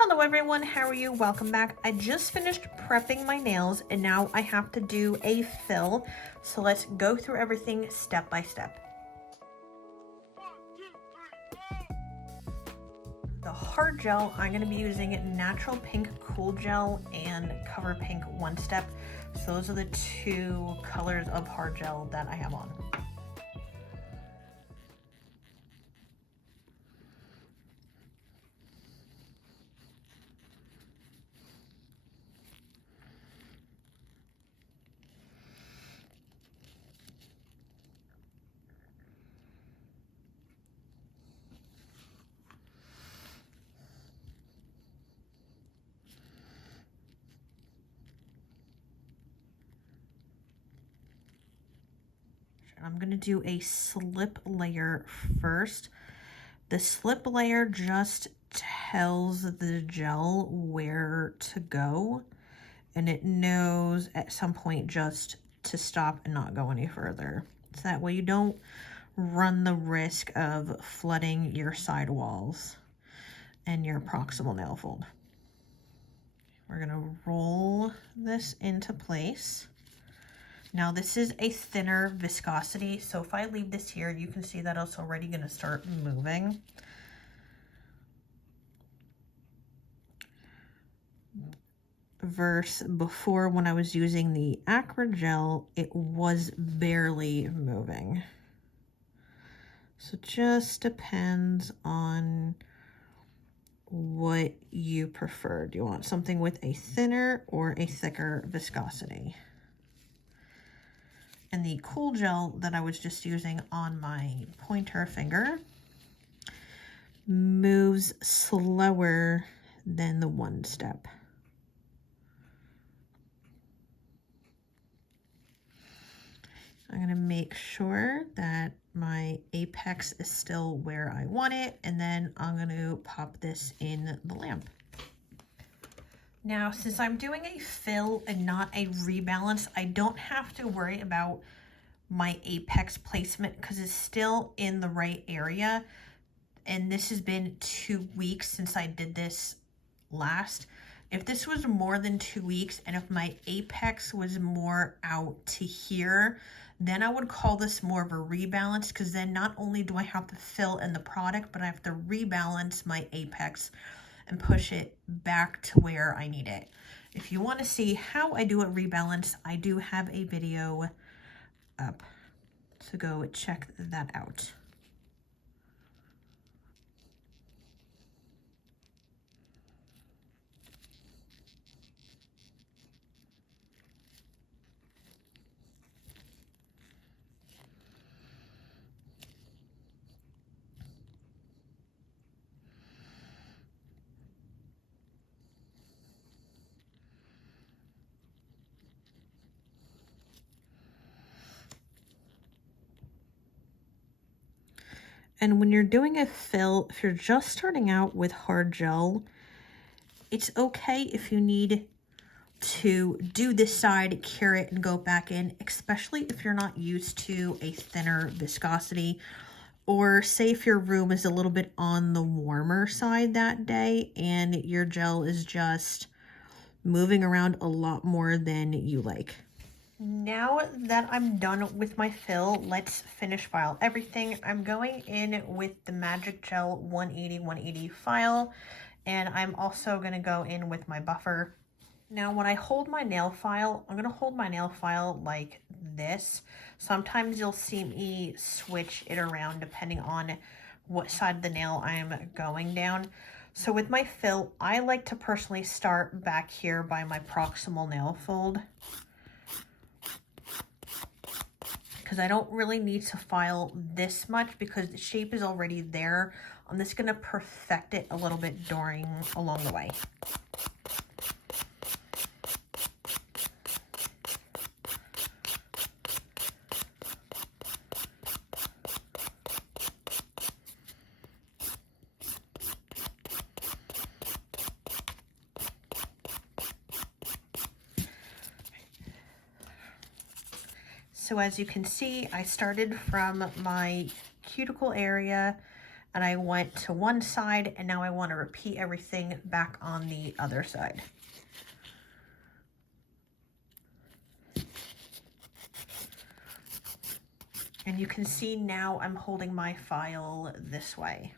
Hello everyone, how are you? Welcome back. I just finished prepping my nails and now I have to do a fill. So let's go through everything step by step. The hard gel, I'm going to be using Natural Pink Cool Gel and Cover Pink One Step. So those are the two colors of hard gel that I have on. I'm going to do a slip layer first. The slip layer just tells the gel where to go, and it knows at some point just to stop and not go any further. So that way you don't run the risk of flooding your sidewalls and your proximal nail fold. We're going to roll this into place. Now this is a thinner viscosity, so if I leave this here, you can see that it's already going to start moving. Versus before, when I was using the Acra gel, it was barely moving. So it just depends on what you prefer. Do you want something with a thinner or a thicker viscosity? And the cool gel that I was just using on my pointer finger moves slower than the one step. I'm going to make sure that my apex is still where I want it, and then I'm going to pop this in the lamp. Now, since I'm doing a fill and not a rebalance, I don't have to worry about my apex placement because it's still in the right area. And this has been 2 weeks since I did this last. If this was more than 2 weeks and if my apex was more out to here, then I would call this more of a rebalance, because then not only do I have to fill in the product, but I have to rebalance my apex and push it back to where I need it. If you want to see how I do a rebalance, I do have a video up, so go check that out. And when you're doing a fill, if you're just starting out with hard gel, it's okay if you need to do this side, cure it, and go back in, especially if you're not used to a thinner viscosity, or say if your room is a little bit on the warmer side that day and your gel is just moving around a lot more than you like. Now that I'm done with my fill, let's finish file everything. I'm going in with the Magic Gel 180-180 file, and I'm also going to go in with my buffer. Now when I hold my nail file, I'm going to hold my nail file like this. Sometimes you'll see me switch it around depending on what side of the nail I'm going down. So with my fill, I like to personally start back here by my proximal nail fold, because I don't really need to file this much because the shape is already there. I'm just going to perfect it a little bit along the way. So as you can see, I started from my cuticle area and I went to one side, and now I want to repeat everything back on the other side. And you can see now I'm holding my file this way.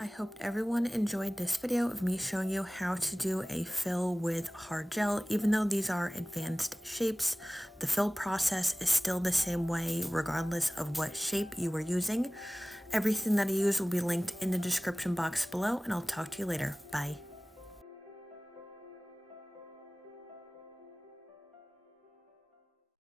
I hope everyone enjoyed this video of me showing you how to do a fill with hard gel. Even though these are advanced shapes, the fill process is still the same way regardless of what shape you were using. Everything that I use will be linked in the description box below, and I'll talk to you later. Bye.